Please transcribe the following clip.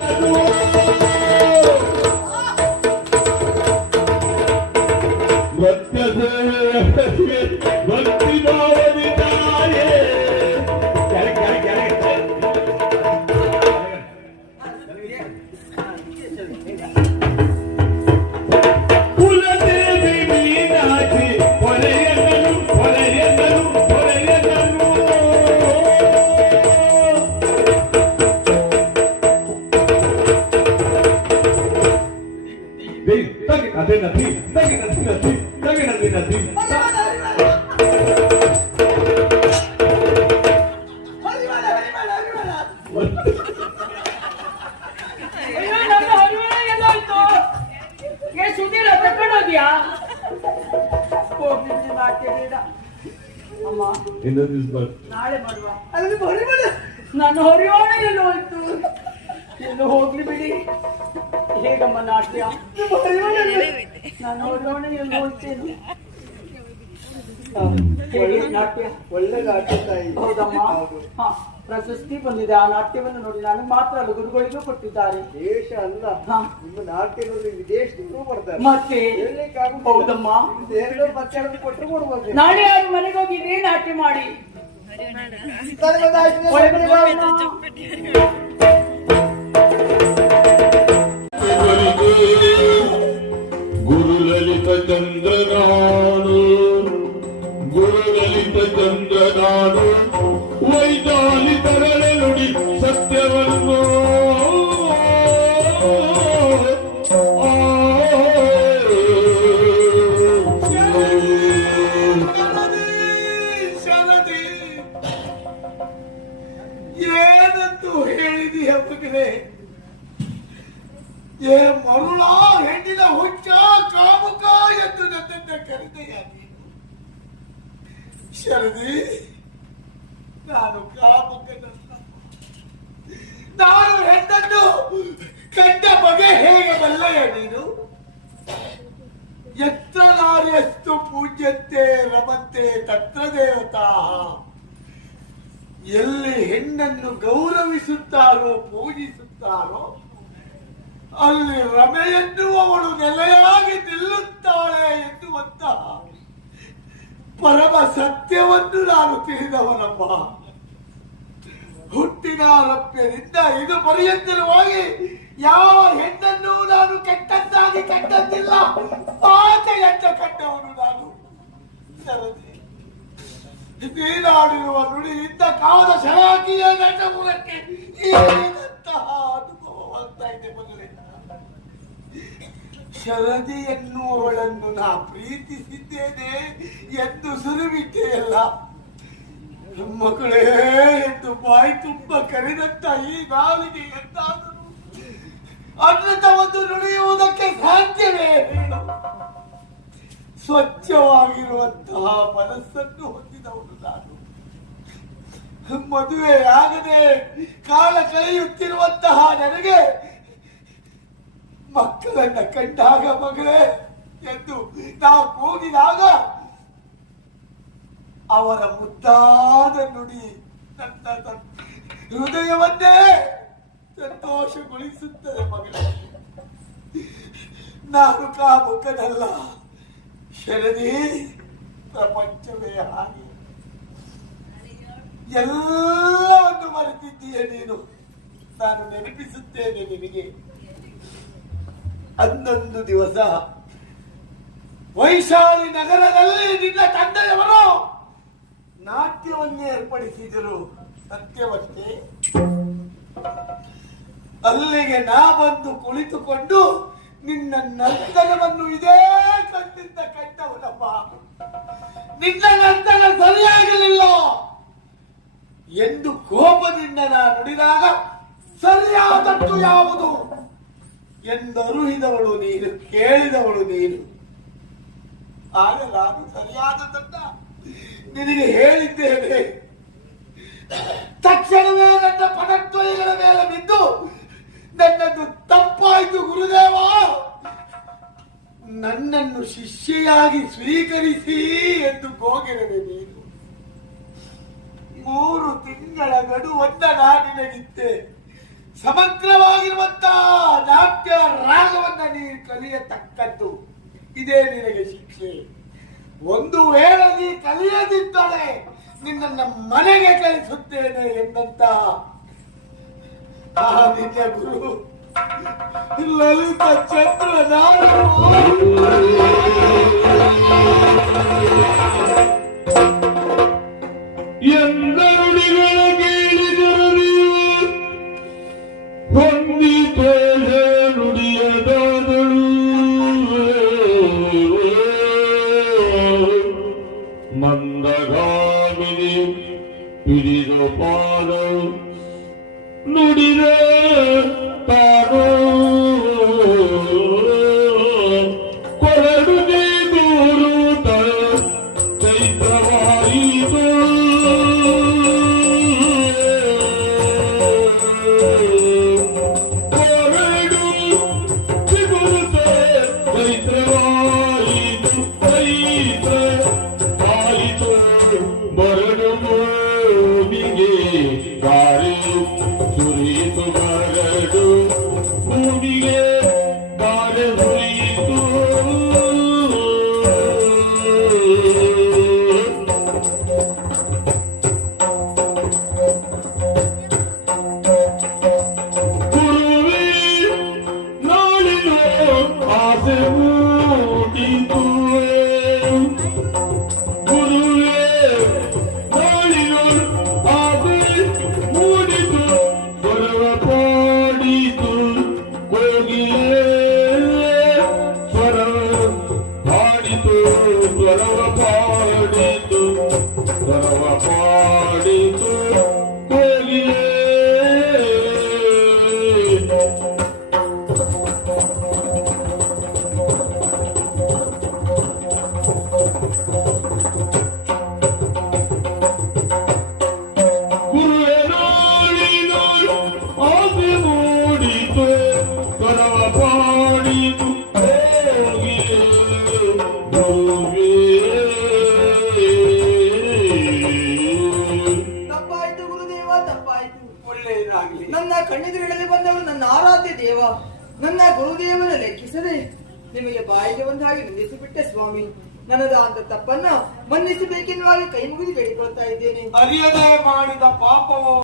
Oh, ಇನ್ನೊಂದು ದಿವಸ ಬರ್ ನಾಳೆ ಮಾಡುವ ನಾನು ಹೊರಿಯೋಣ ಎಲ್ಲೋ ಹೋಯ್ತು ಎಲ್ಲ ಹೋಗ್ಲಿ ಬಿಡಿ ಹೇಗಮ್ಮ ನಾಟ್ಯ ನಾನು ಹೊರಿಯೋಣ ಎಲ್ಲ ಹೋಯ್ತೇನು ಹೇಗೆ ನಾಟ್ಯ ಒಳ್ಳೆ ನಾಟ್ಯ ತಾಯಿ ಹೌದಮ್ಮ. ಹೌದು. ಪ್ರಶಸ್ತಿ ಬಂದಿದೆ. ಆ ನಾಟ್ಯವನ್ನು ನೋಡಿ ನನಗೆ ಮಾತ್ರ ಅಲ್ಲ ಗುರುಗಳಿಗೂ ಕೊಟ್ಟಿದ್ದಾರೆ. ದೇಶ ಅಲ್ಲ. ಹಾ. ನಿಮ್ಮ ನಾಟ್ಯ ನೋಡಿ ವಿದೇಶದಲ್ಲೂ ಬರ್ತಾರೆ. ಮತ್ತೆ. ಹೌದಮ್ಮ. ದೇವ್ರು ಬಚ್ಚ ಕೊಟ್ಟರು ಕೊಡ್ಬೋದು. ನಾಳೆ ಯಾರು ಮನೆಗೆ ಹೋಗಿದ್ರಿ ನಾಟ್ಯ ಮಾಡಿ? ಒಳಗಡೆ ಬಾ. ಅಮ್ಮ. ಏನಂತೂ ಹೇಳಿದೀಯ ಮಗನೇ ಏ ಮರುಳ ಹೆಣ್ಣಿನ ಹುಚ್ಚ ಕಾಮುಕ ಎಂದು ನನ್ನನ್ನ ಕರೆದೆಯಾಗಿ. ಶರದಿ ನಾನು ಕಾಮುಕನಲ್ಲ. ನಾನು ಹೆಣ್ಣನ್ನು ಕಂಡ ಬಗೆ ಹೇಗೆ ಬಲ್ಲೆಯ ನೀನು? ಎತ್ರ ನಾರ್ಯಸ್ತು ಪೂಜ್ಯಂತೆ ರಮಂತೆ ತತ್ರ ದೇವತಾ ಎಲ್ಲಿ ಹೆಣ್ಣನ್ನು ಗೌರವಿಸುತ್ತಾರೋ, ಪೂಜಿಸುತ್ತಾರೋ, ಅಲ್ಲಿ ರಮೆಯನ್ನುವವಳು ನೆಲೆಯಾಗಿ ನಿಲ್ಲುತ್ತಾಳೆ ಎನ್ನುವಂತಹ ಪರಮ ಸತ್ಯವನ್ನು ನಾನು ತಿಳಿದವನಪ್ಪ ಹುಟ್ಟಿನ ರಪ್ಯದಿಂದ ಇದು ಪರ್ಯಂತರವಾಗಿ ಯಾವ ಹೆಣ್ಣನ್ನು ನಾನು ಕೆಟ್ಟದ್ದಾಗಿ ಕಂಡದ್ದಿಲ್ಲ ಆಚೆಯಂತ ಕಟ್ಟವನು ನಾನು. ಸರದಿ. ನೀನಾಡಿರುವ ಇದ್ದ ಕಾವದ ಶರಾಕಿಯ ನಟಮುಖಕ್ಕೆ ಏನಂತಹ ಅನುಭವವಾಗ್ತಾ ಇದೆ ಮಗಳೇ. ಶರದಿ ಎನ್ನುವವಳನ್ನು ನಾ ಪ್ರೀತಿಸಿದ್ದೇನೆ ಎಂದು ಸುರಿಬಿಟ್ಟೆಯಲ್ಲ ಮಕ್ಕಳೇ ಎಂದು ಬಾಯಿ ತುಂಬ ಕರೆದಂತ ಈ ನಾಲಿಗೆ ಎಂದಾದರೂ ಅಮೃತವನ್ನು ನುಡಿಯುವುದಕ್ಕೆ ಸಾಧ್ಯವೇ ಸ್ವಚ್ಛವಾಗಿರುವಂತಹ ಮನಸ್ಸನ್ನು ಮದುವೆ ಆಗದೆ ಕಾಲ ಕಳೆಯುತ್ತಿರುವಂತಹ ನನಗೆ ಮಕ್ಕಳನ್ನ ಕಂಡಾಗ ಮಗಳೇ ಎಂದು ನಾವು ಕೂಗಿದಾಗ ಅವರ ಮುದ್ದಾದ ನುಡಿ ನನ್ನ ಹೃದಯವನ್ನೇ ಸಂತೋಷಗೊಳಿಸುತ್ತದೆ ಮಗಳೇ. ನಾನು ಕಾಮುಕನಲ್ಲ ಶರದಿ ಪ್ರಪಂಚವೇ ಹಾಗೆ. ಎಲ್ಲವನ್ನು ಮರೆತಿದ್ದೀಯ ನೀನು. ನಾನು ನೆನಪಿಸುತ್ತೇನೆ ನಿನಗೆ. ಹನ್ನೊಂದು ದಿವಸ ವೈಶಾಲಿ ನಗರದಲ್ಲಿ ನಿನ್ನ ತಂದೆಯವರು ನಾಟ್ಯವನ್ನು ಏರ್ಪಡಿಸಿದರು. ಸತ್ಯವಂತೆ ಅಲ್ಲಿಗೆ ನಾ ಬಂದು ಕುಳಿತುಕೊಂಡು ನಿನ್ನ ನರ್ತನವನ್ನು ಇದೇ ನಾ ನುಡಿದಾಗ ಸರಿಯಾದದ್ದು ಯಾವುದು? ಎಂದರುಹಿದವಳು ನೀನು, ಕೇಳಿದವಳು ನೀನು. ಆಗ ನಾನು ಸರಿಯಾದದ್ದ ನಿನಗೆ ಹೇಳಿದ್ದೇನೆ. ತಕ್ಷಣವೇ ನನ್ನ ಪದತ್ವಗಳ ಮೇಲೆ ಬಿದ್ದು ನನ್ನದು ತಪ್ಪಾಯಿತು ಗುರುದೇವ. ನನ್ನನ್ನು ಶಿಷ್ಯೆಯಾಗಿ ಸ್ವೀಕರಿಸಿ ಎಂದು ಗೋಗಿರದೆ ನೀನು. ಮೂರು ತಿಂಗಳ ಗಡು ಗಡುವನ್ನ ನಾನಿನಗಿದ್ದೆ ಸಮಗ್ರವಾಗಿರುವಂತ ನಾಟ್ಯ ರಾಗವನ್ನ ನೀ ಕಲಿಯತಕ್ಕದ್ದು ಇದೇ ನಿನಗೆ ಶಿಕ್ಷೆ. ಒಂದು ವೇಳೆ ನೀ ಕಲಿಯದಿದ್ದರೆ ನಿನ್ನನ್ನು ಮನೆಗೆ ಕಲಿಸುತ್ತೇನೆ ಎಂದಂತ. ನಿನ್ನ ಗುರು. ಲಲಿತ ಚಂದ್ರ We'll be miguel ನನ್ನ ಕಣ್ಣೆದುರುಗಳಲ್ಲಿ ಬಂದವರು ನನ್ನ ಆರಾಧ್ಯ ದೇವ. ನನ್ನ ಗುರುದೇವನ ಲೆಕ್ಕಿಸದೆ ನಿಮಗೆ ಬಾಯಿಗೆ ಬಂದ ಹಾಗೆ ನಿಲ್ಲಿಸಿಬಿಟ್ಟೆ ಸ್ವಾಮಿ. ಅಂತ ತಪ್ಪನ್ನ ಮನ್ನಿಸಬೇಕೆನ್ನುವಾಗ ಕೈ ಮುಗಿದು ಬೇಡಿಕೊಳ್ತಾ ಇದ್ದೇನೆ. ಅರಿಯದೆ ಮಾಡಿದ ಪಾಪವು